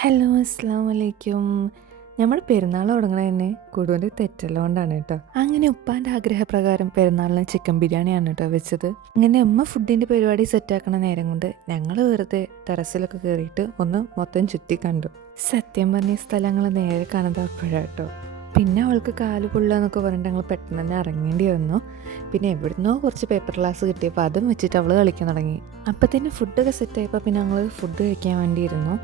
Hello, അസ്സാം വലൈക്കും. നമ്മൾ പെരുന്നാൾ തുടങ്ങണത് തന്നെ കൂടുതൽ തെറ്റുള്ളതുകൊണ്ടാണ് കേട്ടോ. അങ്ങനെ ഉപ്പാൻ്റെ ആഗ്രഹപ്രകാരം പെരുന്നാളിന് ചിക്കൻ ബിരിയാണിയാണ് കേട്ടോ വെച്ചത്. അങ്ങനെ അമ്മ ഫുഡിൻ്റെ പരിപാടി സെറ്റാക്കണ നേരം കൊണ്ട് ഞങ്ങൾ വെറുതെ ടെറസിലൊക്കെ കയറിയിട്ട് ഒന്ന് മൊത്തം ചുറ്റി കണ്ടു. സത്യം പറഞ്ഞ സ്ഥലങ്ങൾ നേരെ കാണുന്നത് അപ്പോഴാട്ടോ. പിന്നെ അവൾക്ക് കാല് പൊള്ളുക പറഞ്ഞിട്ട് ഞങ്ങൾ പെട്ടെന്ന് തന്നെ ഇറങ്ങേണ്ടി വന്നു. പിന്നെ എവിടുന്നോ കുറച്ച് പേപ്പർ ഗ്ലാസ് കിട്ടിയപ്പോൾ അതും വെച്ചിട്ട് അവൾ കളിക്കാൻ തുടങ്ങി. അപ്പം തന്നെ ഫുഡൊക്കെ സെറ്റായപ്പോൾ പിന്നെ ഞങ്ങൾ ഫുഡ് കഴിക്കാൻ വേണ്ടിയിരുന്നു.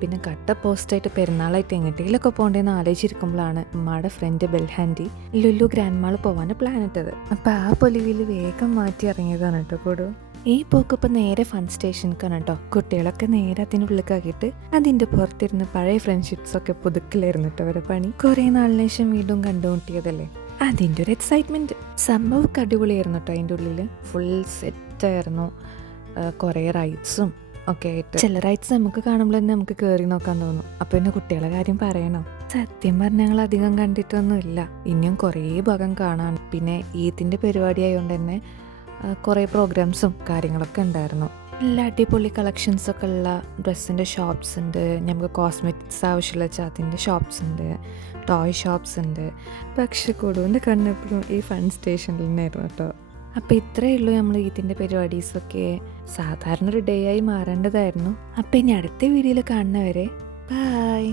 പിന്നെ കട്ട പോസ്റ്റായിട്ട് പെരുന്നാളായിട്ട് എങ്ങോട്ടെങ്കിലൊക്കെ പോകേണ്ടതെന്ന് ആലോചിച്ചിരിക്കുമ്പോഴാണ് ഉമ്മയുടെ ഫ്രണ്ട് ബെൽഹാൻഡി ലുലു ഗ്രാൻഡ് മാൾ പോകാൻ പ്ലാൻ ഇട്ടത്. അപ്പം ആ പൊലിവിൽ വേഗം മാറ്റി ഇറങ്ങിയതാണ് കേട്ടോ കൂടു. ഈ പോക്കിപ്പോൾ നേരെ ഫൺ സ്റ്റേഷനിലേക്കാണ് കേട്ടോ. കുട്ടികളൊക്കെ നേരെ അതിനുള്ളിലേക്കാക്കിയിട്ട് അതിൻ്റെ പുറത്തിരുന്ന് പഴയ ഫ്രണ്ട്ഷിപ്സൊക്കെ പുതുക്കലായിരുന്നു കേട്ടോ അവരെ പണി. കുറേ നാളിന് ശേഷം വീണ്ടും കണ്ടുമുട്ടിയതല്ലേ, അതിൻ്റെ ഒരു എക്സൈറ്റ്മെൻറ്റ്. സംഭവമൊക്കെ അടിപൊളിയായിരുന്നു കേട്ടോ. അതിൻ്റെ ഉള്ളിൽ ഫുൾ സെറ്റായിരുന്നു. കുറേ റൈഡ്സും ഒക്കെ ആയിട്ട്. ചില റൈഡ്സ് നമുക്ക് കാണുമ്പോൾ തന്നെ നമുക്ക് കയറി നോക്കാൻ തോന്നും. അപ്പോൾ പിന്നെ കുട്ടികളെ കാര്യം പറയണോ, സത്യം പറഞ്ഞാൽ ഞങ്ങൾ അധികം കണ്ടിട്ടൊന്നുമില്ല. ഇനിയും കുറേ ഭാഗം കാണാൻ. പിന്നെ ഈദിൻ്റെ പരിപാടി ആയതുകൊണ്ട് തന്നെ കുറേ പ്രോഗ്രാംസും കാര്യങ്ങളൊക്കെ ഉണ്ടായിരുന്നു. എല്ലാ അടിപൊളി കളക്ഷൻസൊക്കെ ഉള്ള ഡ്രസ്സിൻ്റെ ഷോപ്സ് ഉണ്ട്, നമുക്ക് കോസ്മെറ്റിക്സ് ആവശ്യമുള്ള അതിൻ്റെ ഷോപ്സ് ഉണ്ട്, ടോയ് ഷോപ്സ് ഉണ്ട്. പക്ഷെ കൊടുവിൻ്റെ കണ്ണെപ്പോഴും ഈ ഫൺ സ്റ്റേഷനിൽ തന്നെയായിരുന്നു കേട്ടോ. അപ്പോൾ ഇത്രയേ ഉള്ളൂ നമ്മൾ ഇതിൻ്റെ പരിപാടീസൊക്കെ. സാധാരണ ഒരു ഡേ ആയി മാറേണ്ടതായിരുന്നു. അപ്പോൾ ഇനി അടുത്ത വീഡിയോയിൽ കാണുന്നവരെ ബൈ.